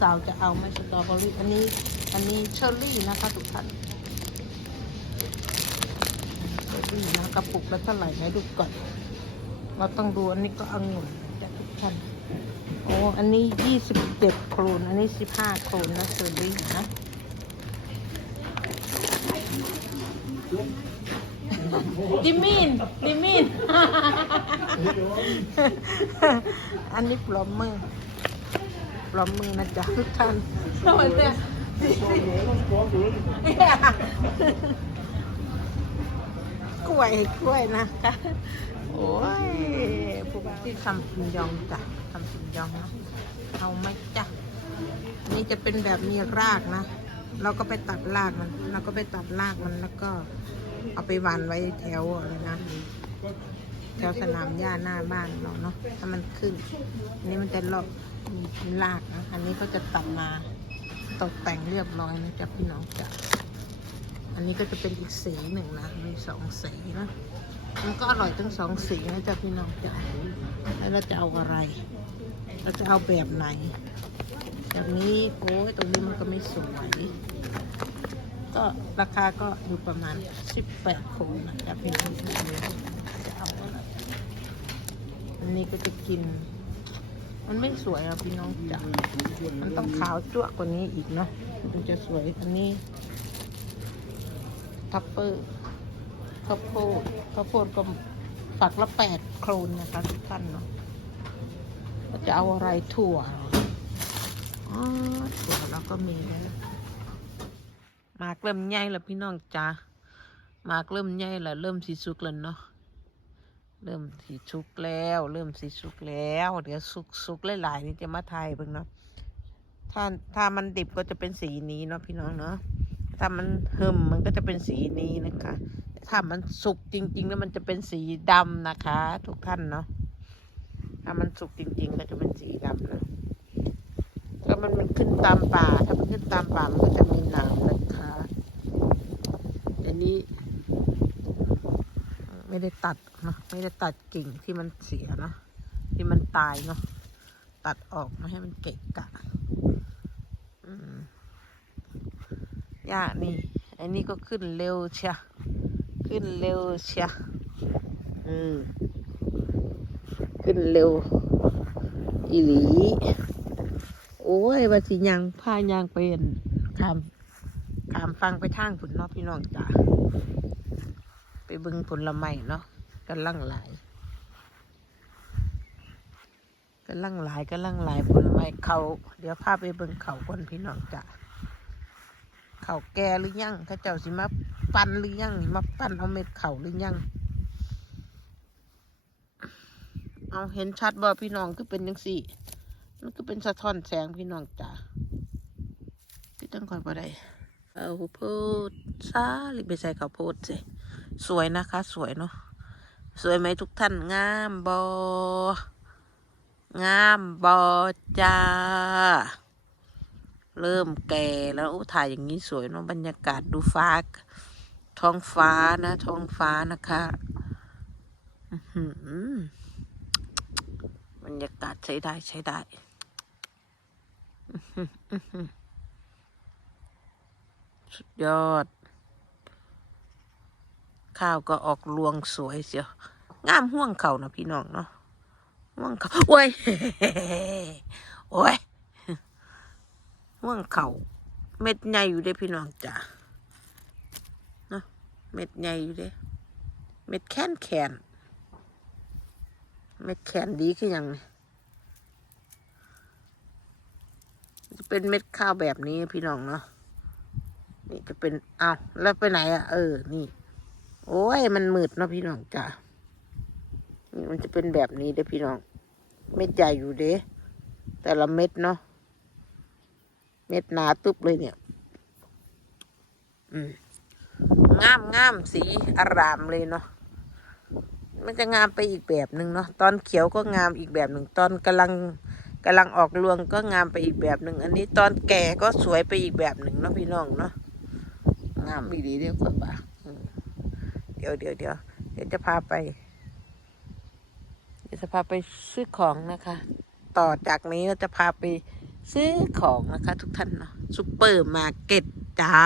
สาวจะเอาไหมสตรอเบอรี่อันนี้อันนี้เชอร์รี่นะคะทุกท่านเชอร์รี่นะกระปุกละเท่าไหร่ไหนดูก่อน เราต้องดูอันนี้ก็องุ่นจากทุกท่านโอ้อันนี้ยี่สิบเจ็ดโครนอันนี้สิบห้าโครนนะเชอร์รี่นะดิมินดิมิน อันนี้ปลอมมือ ลอมมือนะจ๊ะทุกท่านทำไมเนี่ยกล้วยกล้วยนะคะโอ้ยผู้บ่าวที่ทำปินยองจ้ะทำปินยองนะเอาไหมจ้ะอันนี่จะเป็นแบบมีรากนะ เราก็ไปตัดรากมันเราก็ไปตัดรากมันแล้วก็เอาไปวานไว้แถวอะไรนะแถวสนามหญ้าหน้าบ้านเราเนาะถ้ามันขึ้นอันนี้มันจะลอก มีรากนะ อันนี้ก็จะตัดมาตกแต่งเรียบร้อยนะจ๊ะพี่น้องจ้ะอันนี้ก็จะเป็นอีกสีหนึ่งนะมีสองสีนะมันก็อร่อยทั้งสองสีนะจ๊ะพี่น้องจ้ะแล้วเราจะเอาอะไร เราจะเอาแบบไหนแบบนี้โอ้ยตรงนี้มันก็ไม่สวย ก็ราคาก็อยู่ประมาณ 18โคงนะครับพี่น้องจะเอาอะไรอันนี้ก็จะกิน มันไม่สวยอะพี่น้องจ๋ามันต้องขาวจั่วกว่านี้อีกเนาะมันจะสวยอันนี้ทัพเปอร์ข้าวโพดข้าวโพดก็ฝักละแปดโครนนะคะทุกท่านเนาะเราจะเอาอะไรถั่วอ๋อถั่วเราก็มีแล้วมากเริ่มใหญ่แล้วพี่น้องจ้าหมากเริ่มใหญ่แล้วเริ่มสีสุกแล้วเนาะ เริ่มสีสุกแล้ว เริ่มสีสุกแล้ว เดี๋ยวสุกสุกหลายๆนี่จะมาไทยเบิ่งเนาะถ้าถ้ามันดิบก็จะเป็นสีนี้เนาะพี่น้องเนาะถ้ามันเหิมมันก็จะเป็นสีนี้นะคะ ถ้ามันสุกจริง ๆ แล้วมันจะเป็นสีดำนะคะ ทุกท่านเนาะถ้ามันสุกจริง ๆ ก็จะเป็นสีดำนะก็มันมันขึ้นตามป่า ถ้ามันขึ้นตามป่ามันก็จะมีหนามนะคะอันนี้ ไม่ได้ตัดนะไม่ได้ตัดกิ่งที่มันเสียนะที่มันตายเนาะตัดออกมาให้มันเกะกะอืมยากนี่อันนี้ก็ขึ้นเร็วเชียขึ้นเร็วเชียอืมขึ้นเร็ว อีหลี โอ้ยว่าสิยังพายางไปเห็นขามขามฟังไปทางผุนนาะพี่น้องจ้า ไปบึงผลไม้เนาะกันลังหลายกันลังหลายกันลังหลายผลไม้เขาเดี๋ยวพาไปเบิ่งเขาก่อนพี่น้องจ้าเขาแก่หรือยังข้าเจ้าสิมาปั้นหรือยังมาปั้นเอาเม็ดเขาหรือยัง เอาเห็นชัดบ่พี่น้องคือเป็นยังสี่มันก็เป็นสะท้อนแสงพี่น้องจ้าพี่ต้องคอยบ่ได้เอาโพดซาหรือไปใส่ข้าวโพดสิ สวยนะคะ สวยเนาะสวยไหมทุกท่านงามบองามบอจ้า เริ่มแก่แล้วอู้ถ่ายอย่างนี้สวยเนาะบรรยากาศดูฟ้า ท้องฟ้านะ ท้องฟ้านะคะอื้อหือบรรยากาศใช้ได้ใช้ได้สุดยอด ข้าวก็ออกรวงสวยเสียวงามห่วงเขานะพี่น้องเนาะห่วงเขาโอ้ยโอ้ยห่วงเขาเม็ดใหญ่อยู่เด้พี่น้องจ้ะเนาะเม็ดใหญ่อยู่เด้เม็ดแค้นแขนเม็ดแขนดีขึ้นยังจะเป็นเม็ดข้าวแบบนี้พี่น้องเนาะนี่จะเป็นเอาแล้วไปไหนอะ่ะเออ นี่ โอ้ย มันมืดเนาะพี่น้องจ้ะมันจะเป็นแบบนี้เด้พี่น้อง เม็ดใหญ่อยู่เด้แต่ละเม็ดเนาะ เม็ดหนาตึบเลยเนี่ย อืมงามงามสีอารามเลยเนาะ มันจะงามไปอีกแบบหนึ่งเนาะ ตอนเขียวก็งามอีกแบบหนึ่ง ตอนกำลังกำลังออกรวงก็งามไปอีกแบบหนึ่ง อันนี้ตอนแก่ก็สวยไปอีกแบบหนึ่งเนาะพี่น้องเนาะ งามอีดีเรียกว่าบ่า เดี๋ยวเดี๋ยวเดี๋ยวเดี๋ยวจะพาไป เดี๋ยวจะพาไปซื้อของนะคะ ต่อจากนี้เราจะพาไปซื้อของนะคะ ทุกท่านเนาะซุปเปอร์มาร์เก็ตจ้า